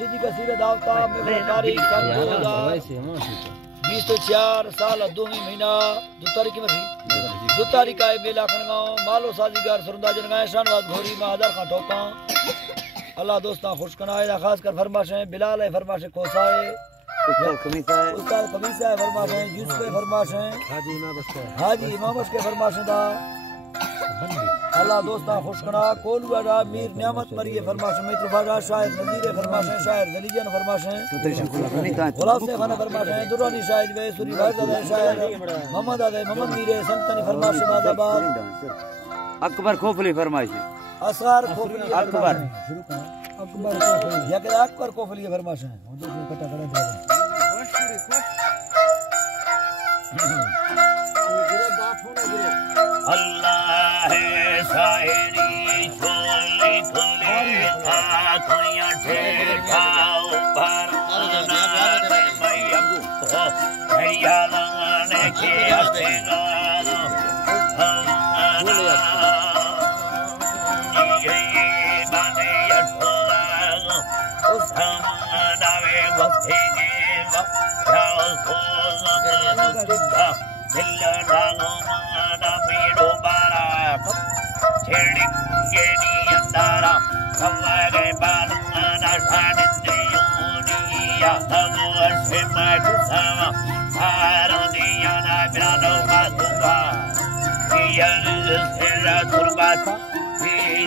सीधी का सीधे दावता में तारीख सन 20 साल 2 महीना 2 तारीख में थी 2 तारीख का मेला खनगांव मालो साजीगार सुरंदा जनगाए शानवाद घोरी में हजार का ठोका अल्लाह दोस्ता खुश कनाए खास कर फरमाशें बिलाल है फरमाशें खोसाए उस्ताद कमीसा है फरमाशें यूसुफ है फरमाशें हाजी इमाम के फरमाशें दा अल्लाह दोस्ता खुशकना कोलवाड़ा मीर नियामत मरिए फरमाशें मित्रवाड़ा शायर नजीर फरमाशें शायर दलीजन फरमाशें गुलाब से खाना फरमाशें दुरानी शायर वे सूरी भाईजादा शायर मोहम्मद आदे मोहम्मद मीरे संतनी फरमाशें बादाबाद अकबर खोफली फरमाशें असगार खोफली अकबर खोफली या के अकबर खोफली फरमाशें जो कटा कटा अल्लाह है शायरी छोली खुले आँखों ठेकाओ भरना मैया को भैया लाने के असेगानो ये बने यशोदानो उस हमारे वस्ती के जाओ सोना दुखा दिल डालो माना मीरो बारा छेड़ी गेनी अंधारा कवागे बालना शानिंद्रियोनिया हम वर्षे मठ सावा हारों दिया ना बिरानो माधुका यंग सेरा दुर्बाता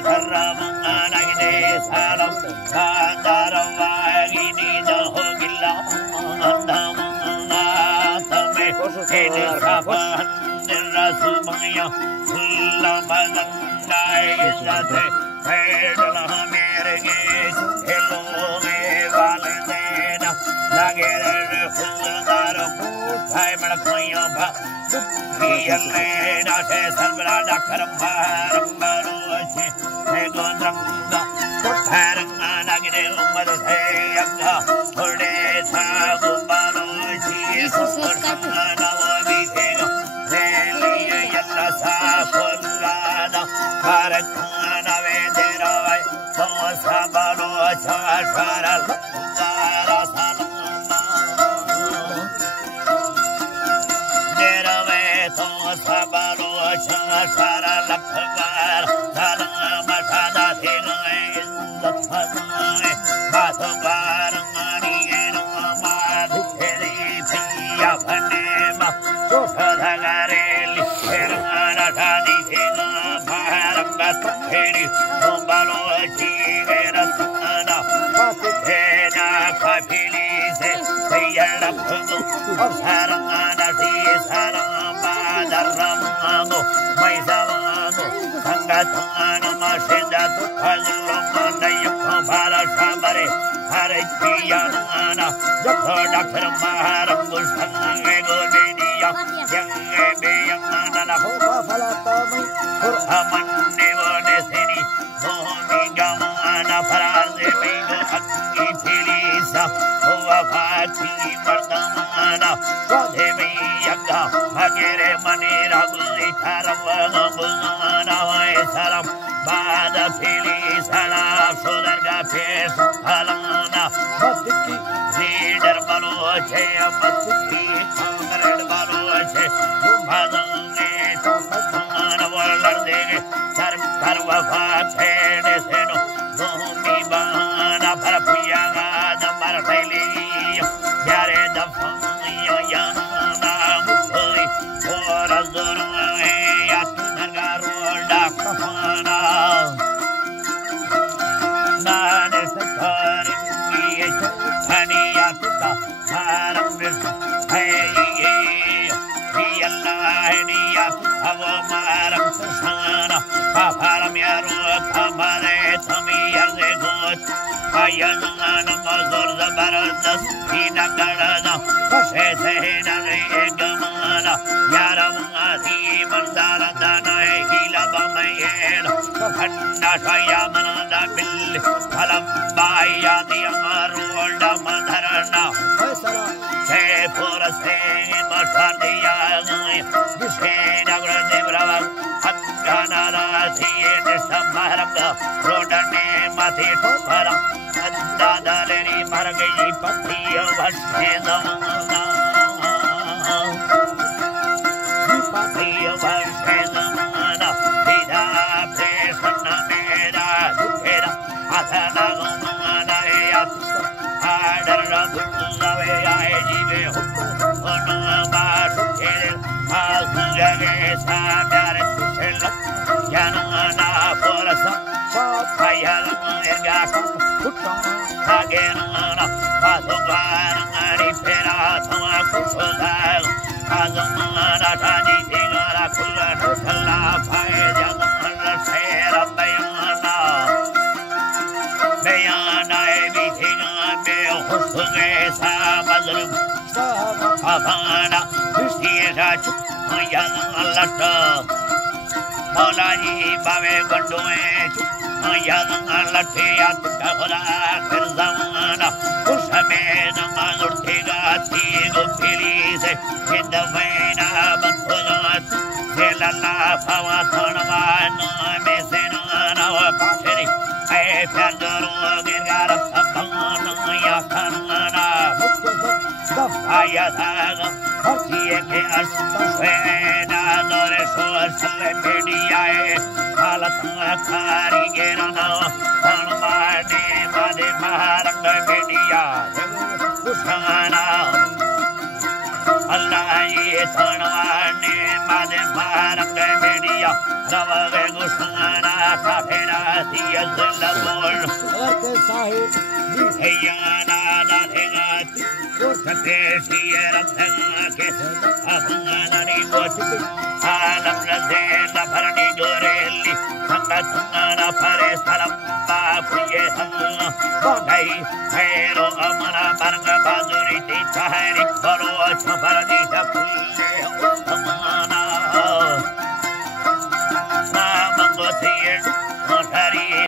धर्रा मंगाना गिने सालम सादारम वागिनी दहो गिल्ला अंधामंगा तमे केने साफन रसमया लमदंगाए इज़्ज़ते फेडला मेरे गे हेलो में वालदेना लगे रे खुदार भाई मन कोइयों भा यल्ले नाशे सरबरा डकर भारम बरोचे हे गोंद्रंगा कोठारंगा नगरे उम्मद से यंगा थोड़े था गुबारोची सुरसंगा नवमी देगा रेलिए यल्ला साफुल्लाना भारखाना वेदेराय तो सबरो चाशारा लंगारा सलमा देरवे तो सबरो चाशारा लंगारा सलमा सदा थिगए इज्जत फजाए बातो बारंगानी एनो माधुरी पिया फनेमा चोखधागारे लिखेरंगाना शादी थिगा भारंगा फेरी बालो चीगेरा संगाना पाकुथेना काफिली से सैयरा फुगो सरंगाना सी सरंगा दर्रमानो मैसावानो संगताना माशेदा तुखलो मनयु भाला शाबरे हरे पियाना जब डॉक्टर महारंगु संगे गोदेनिया यंगे बेयंगाना ना हो फलाता मैं और अमन्ने वने सेनी भूमि गमाना फराजे बेगो अक्की फिलीसा हुआ फाची मर्दमाना वादे में यंगा भगेरे मने रगुली थारवा बुगाना वाए सरम बाद फिलीसना सुदरगा फेस फलाना मत्की लीडर बलोचे मत्की कामरेड बलोचे भगंगे तो भगवान वलर देगे सर पर वफा फेने सेनो भूमि बहाना भर पुयागा दमर फैली यारे दफाया याना मुखई और ज़ुर्मे या तुनगा रोडा कफाना नाने सफारिंगी छनिया तुका भारम है अल्लाहनिया हवा मारम सुशाना फाफारम यारो खमरे थमी यर्दे गोच आयनान मज़ुर ज़बरदस्त हीना गड़ना फशे थे नरे गमाना यारम आसी मंदारा दाना हीला बमयेन फंडा शाया मनादा बिल फलम बाया दिया रोडा मधरना से पुरसे मशार दिया जिसे नगर देवरावा हत्याना रासिये निसमरंगा रोडने माथे ठोकरा दादा लेरी Paragay Pati of Hashedamana Pati of Hashedamana Vida Presana Mera Dukera Athana Gumana Adara Guzave Jive Hukuna Shukere Azujage Sadare Tushela Yanana Forasa Ayala Ergaka Agenana Pasogana Pera Tama Kusodal Azamana Tadi Tigara Kula Kala Payamana Sera Bayana Bayana everything on Bill Husugesa Mazrum Havana Christiana Ayana Lata Malaji Bave Gondoe Ayana Latia Kahora Kerzamana Ushamena Mazurtiga Tigo Pilise in the Vena Bantunat Selala Pawatanamana Mesenana Pacheri I Pandoro Gingara Sapana Yakanana Ayataga Partieke Asfena Doresor Salemediae Alatana Kari Gerana Tanamade Made Maharanga Media Usana Allah Tanamade Made Maharanga Media Rava Gusana Kapera Tiazilla Heyana Dahegat Sierra Abunani what Alam Razela Parani Gorelli Sangatana Pares Talamba Puyetana Bonai Hero Amana Baranga Bazuri Tahari Poro Chaparadita Puye Amana Samangotir Motari